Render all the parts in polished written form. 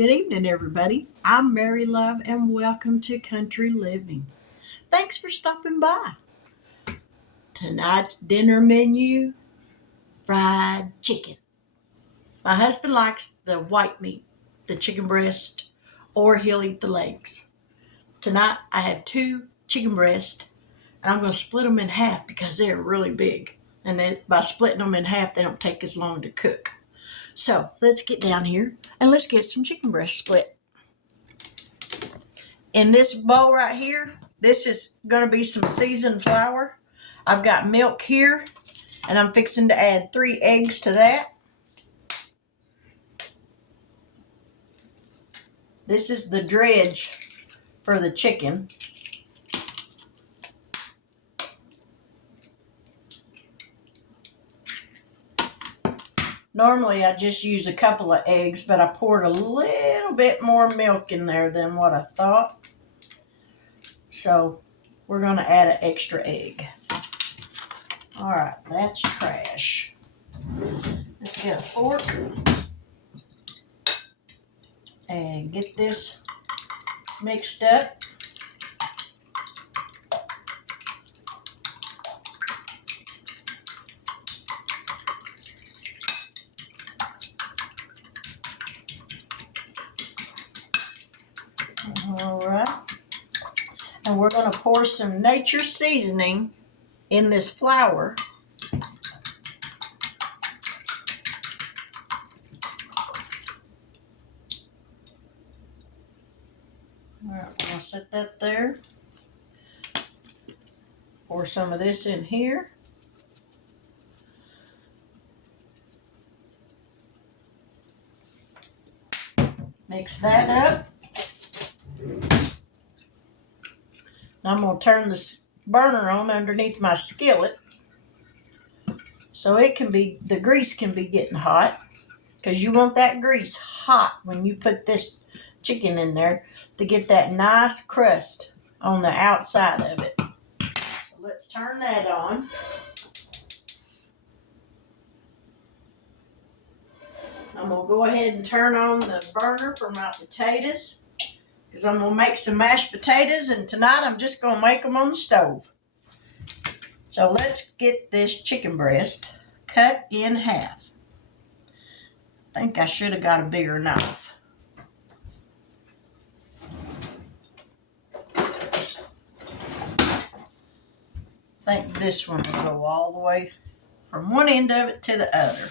Good evening, everybody. I'm Mary Love, and welcome to Country Living. Thanks for stopping by. Tonight's dinner menu, fried chicken. My husband likes the white meat, the chicken breast, or he'll eat the legs. Tonight, I have two chicken breasts, and I'm going to split them in half because they're really big. And then by splitting them in half, they don't take as long to cook. So let's get down here and let's get some chicken breast split. In this bowl right here, this is going to be some seasoned flour. I've got milk here, and I'm fixing to add 3 eggs to that. This is the dredge for the chicken. Normally I just use a couple of eggs, but I poured a little bit more milk in there than what I thought. So we're going to add an extra egg. All right, that's trash. Let's get a fork and get this mixed up. All right. And we're going to pour some nature seasoning in this flour. All right, we're going to set that there. Pour some of this in here. Mix that up. Now I'm going to turn this burner on underneath my skillet so the grease can be getting hot, because you want that grease hot when you put this chicken in there to get that nice crust on the outside of it. So let's turn that on. I'm going to go ahead and turn on the burner for my potatoes, because I'm going to make some mashed potatoes, and tonight I'm just going to make them on the stove. So let's get this chicken breast cut in half. I think I should have got a bigger knife. I think this one will go all the way from one end of it to the other.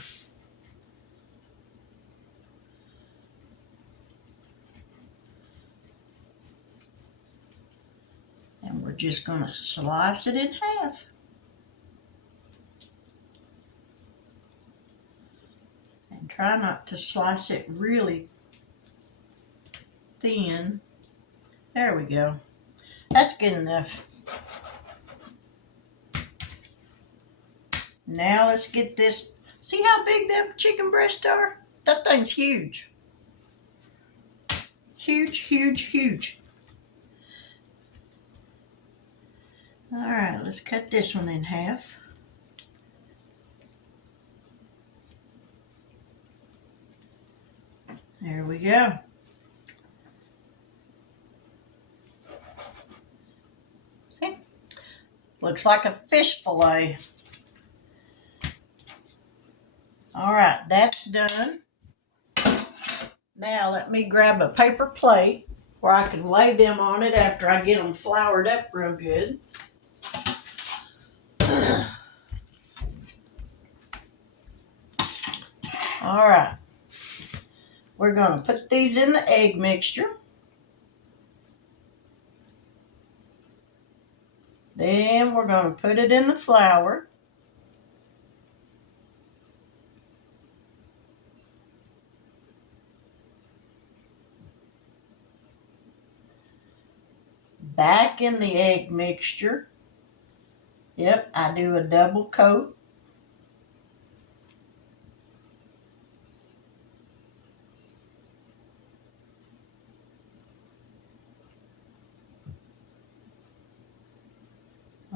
And we're just going to slice it in half. And try not to slice it really thin. There we go. That's good enough. Now let's get this. See how big them chicken breasts are? That thing's huge. Huge, huge, huge. All right, let's cut this one in half. There we go. See? Looks like a fish fillet. All right, that's done. Now let me grab a paper plate where I can lay them on it after I get them floured up real good. All right, we're going to put these in the egg mixture. Then we're going to put it in the flour. Back in the egg mixture. Yep, I do a double coat.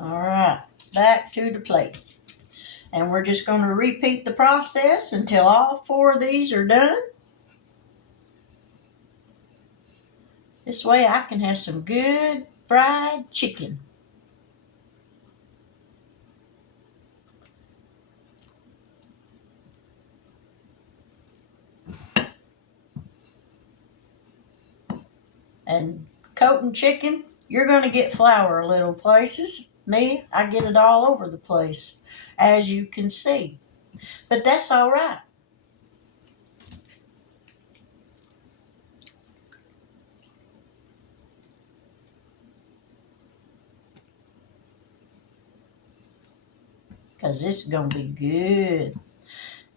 All right, back to the plate. And we're just going to repeat the process until all 4 of these are done. This way I can have some good fried chicken. And coating chicken, you're going to get flour a little places. Me, I get it all over the place, as you can see. But that's all right. Because this is going to be good.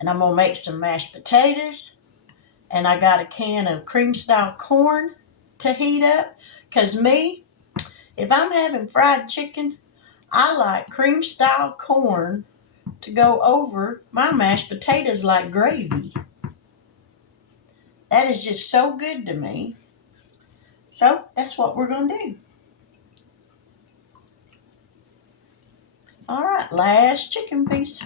And I'm going to make some mashed potatoes. And I got a can of cream style corn to heat up. Because me, if I'm having fried chicken, I like cream style corn to go over my mashed potatoes like gravy. That is just so good to me. So that's what we're going to do. All right, last chicken piece.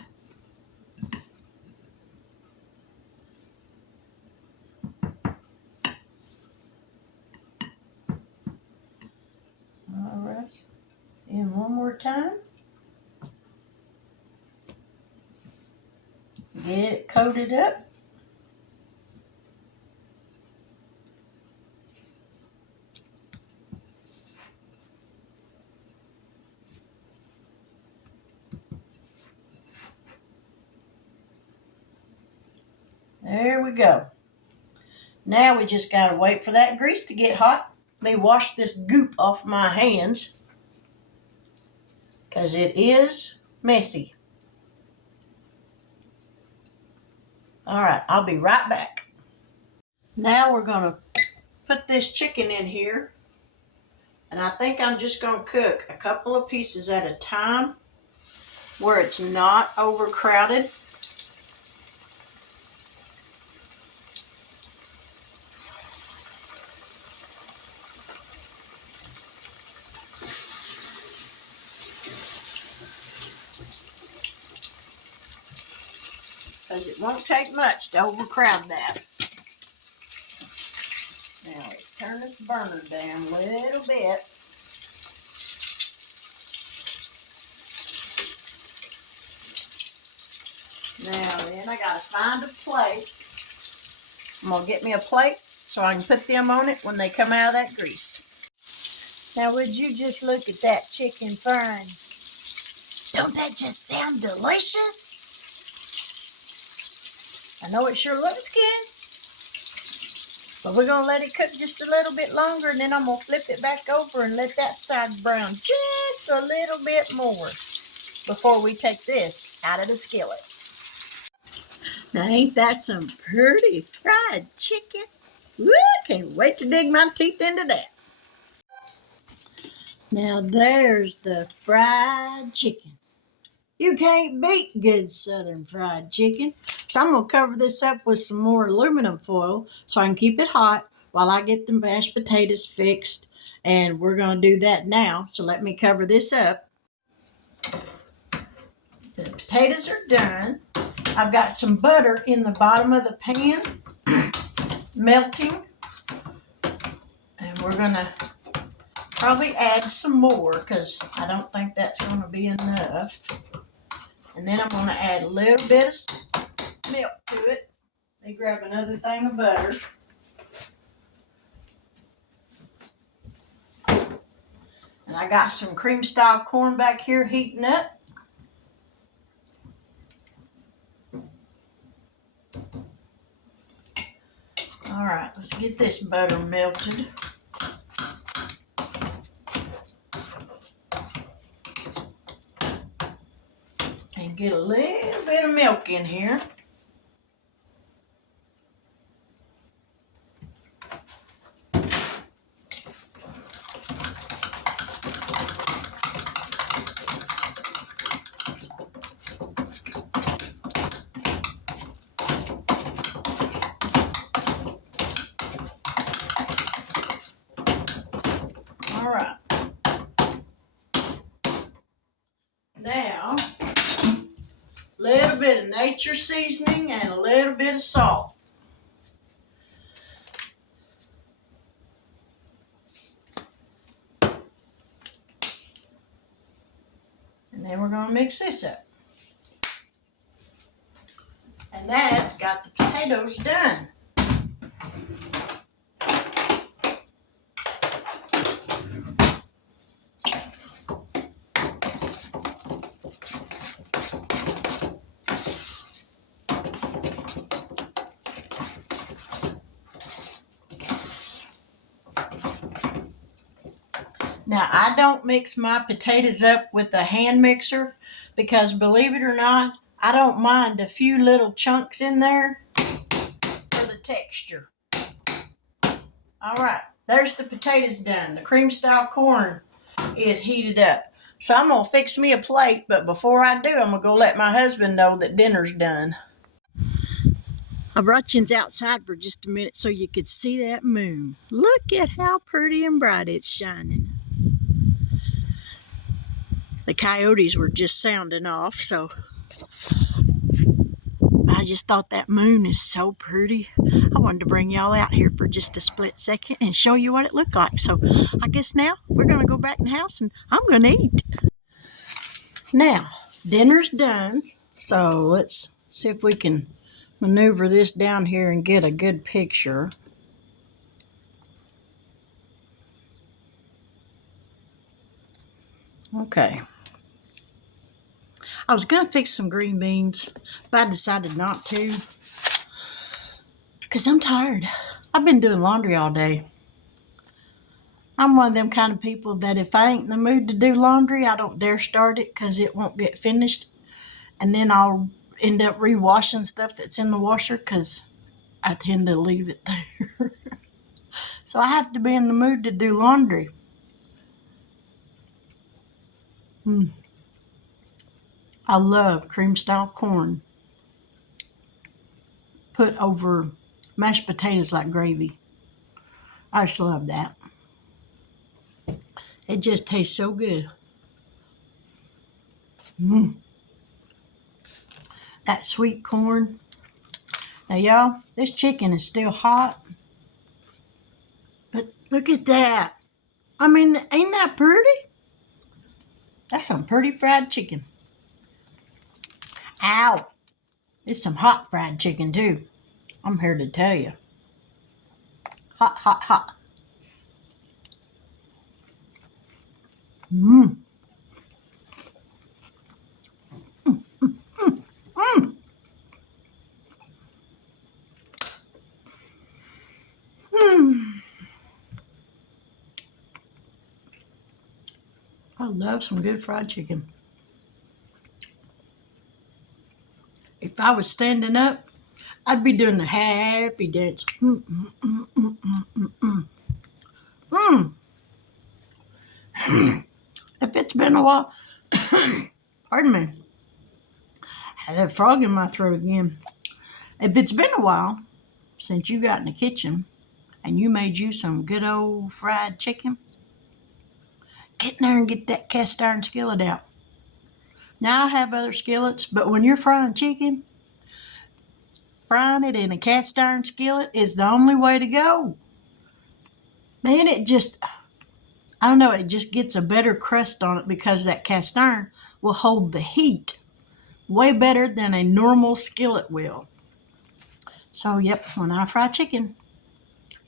All right, and one more time. Get it coated up. There we go. Now we just got to wait for that grease to get hot. Let me wash this goop off my hands because it is messy. All right, I'll be right back. Now we're going to put this chicken in here. And I think I'm just going to cook a couple of pieces at a time where it's not overcrowded. Because it won't take much to overcrowd that. Now let's turn this burner down a little bit. Now then I gotta find a plate. I'm gonna get me a plate so I can put them on it when they come out of that grease. Now would you just look at that chicken frying? Don't that just sound delicious? I know it sure looks good. But we're going to let it cook just a little bit longer, and then I'm going to flip it back over and let that side brown just a little bit more before we take this out of the skillet. Now ain't that some pretty fried chicken? Woo, can't wait to dig my teeth into that. Now there's the fried chicken. You can't beat good southern fried chicken. So I'm going to cover this up with some more aluminum foil so I can keep it hot while I get the mashed potatoes fixed. And we're going to do that now. So let me cover this up. The potatoes are done. I've got some butter in the bottom of the pan melting. And we're going to probably add some more because I don't think that's going to be enough. And then I'm going to add a little bit of milk to it. Let me grab another thing of butter. And I got some cream style corn back here heating up. All right, let's get this butter melted. And get a little bit of milk in here. All right. Now, a little bit of nature seasoning and a little bit of salt. to mix this up. And that's got the potatoes done. Now, I don't mix my potatoes up with a hand mixer because, believe it or not, I don't mind a few little chunks in there for the texture. All right, there's the potatoes done. The cream style corn is heated up. So I'm going to fix me a plate, but before I do, I'm going to go let my husband know that dinner's done. I brought you outside for just a minute so you could see that moon. Look at how pretty and bright it's shining. The coyotes were just sounding off, so I just thought that moon is so pretty. I wanted to bring y'all out here for just a split second and show you what it looked like. So I guess now we're going to go back in the house and I'm going to eat. Now, dinner's done, so let's see if we can maneuver this down here and get a good picture. Okay. I was going to fix some green beans, but I decided not to because I'm tired. I've been doing laundry all day. I'm one of them kind of people that if I ain't in the mood to do laundry, I don't dare start it because it won't get finished. And then I'll end up rewashing stuff that's in the washer because I tend to leave it there. So I have to be in the mood to do laundry. I love cream style corn put over mashed potatoes like gravy. I just love that. It just tastes so good. That sweet corn. Now y'all, this chicken is still hot. But look at that. I mean, ain't that pretty? That's some pretty fried chicken. Ow. It's some hot fried chicken too. I'm here to tell you. Hot, hot, hot. Mmm. Mmm. Mmm. I love some good fried chicken. If I was standing up, I'd be doing the happy dance. Mm, mm, mm, mm, mm, mm, mm. If it's been a while, pardon me, I had a frog in my throat again. If it's been a while since you got in the kitchen and you made you some good old fried chicken, get in there and get that cast iron skillet out. Now I have other skillets, but when you're frying chicken, frying it in a cast iron skillet is the only way to go. Man, it just, I don't know, it just gets a better crust on it because that cast iron will hold the heat way better than a normal skillet will. So, yep, when I fry chicken,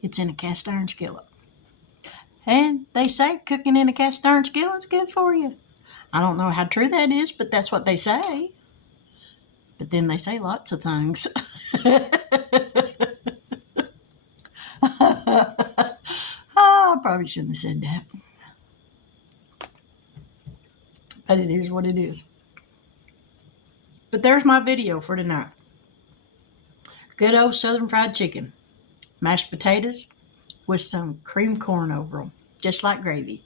it's in a cast iron skillet. And they say cooking in a cast iron skillet is good for you. I don't know how true that is, but that's what they say. But then they say lots of things. Oh, I probably shouldn't have said that. But it is what it is. But there's my video for tonight. Good old southern fried chicken. Mashed potatoes with some cream corn over them. Just like gravy.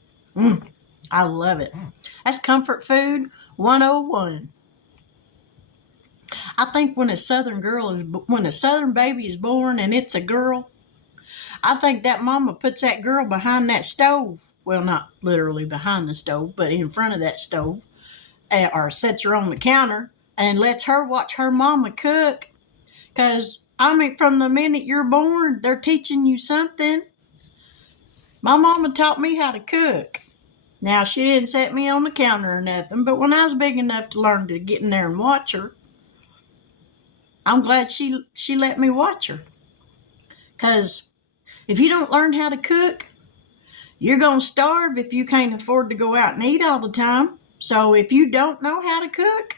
I love it. That's comfort food 101. I think when a southern baby is born and it's a girl, I think that mama puts that girl behind that stove. Well, not literally behind the stove, but in front of that stove, or sets her on the counter and lets her watch her mama cook. Because, I mean, from the minute you're born, they're teaching you something. My mama taught me how to cook. Now, she didn't set me on the counter or nothing, but when I was big enough to learn to get in there and watch her, I'm glad she let me watch her. Because if you don't learn how to cook, you're going to starve if you can't afford to go out and eat all the time. So if you don't know how to cook,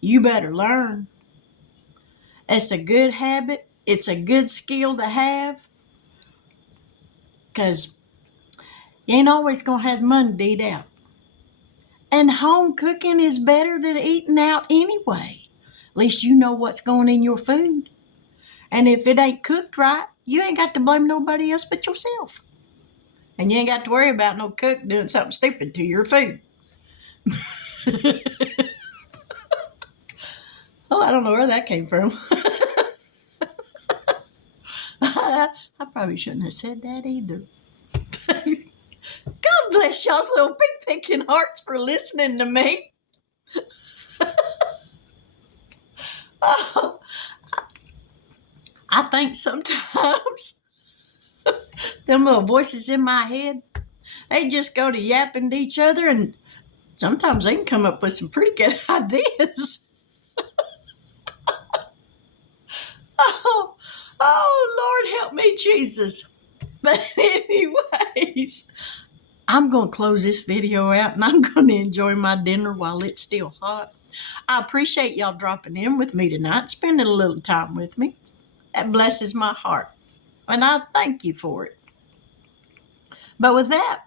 you better learn. It's a good habit. It's a good skill to have, because you ain't always going to have money to eat out. And home cooking is better than eating out anyway. At least you know what's going in your food. And if it ain't cooked right, you ain't got to blame nobody else but yourself. And you ain't got to worry about no cook doing something stupid to your food. Oh, I don't know where that came from. I probably shouldn't have said that either. God bless y'all's little pig-picking hearts for listening to me. Oh, I think sometimes them little voices in my head, they just go to yapping to each other, and sometimes they can come up with some pretty good ideas. Oh, Lord help me, Jesus. But anyways, I'm going to close this video out, and I'm going to enjoy my dinner while it's still hot. I appreciate y'all dropping in with me tonight, spending a little time with me. That blesses my heart, and I thank you for it. But with that,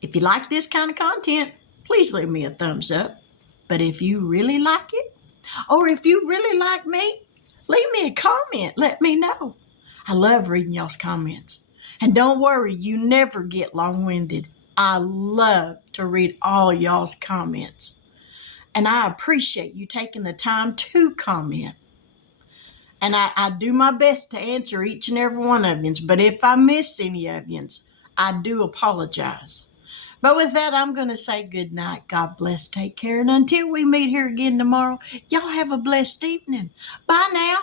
if you like this kind of content, please leave me a thumbs up. But if you really like it, or if you really like me, leave me a comment. Let me know. I love reading y'all's comments. And don't worry, you never get long-winded. I love to read all y'all's comments. And I appreciate you taking the time to comment. And I do my best to answer each and every one of you. But if I miss any of you, I do apologize. But with that, I'm going to say good night. God bless. Take care. And until we meet here again tomorrow, y'all have a blessed evening. Bye now.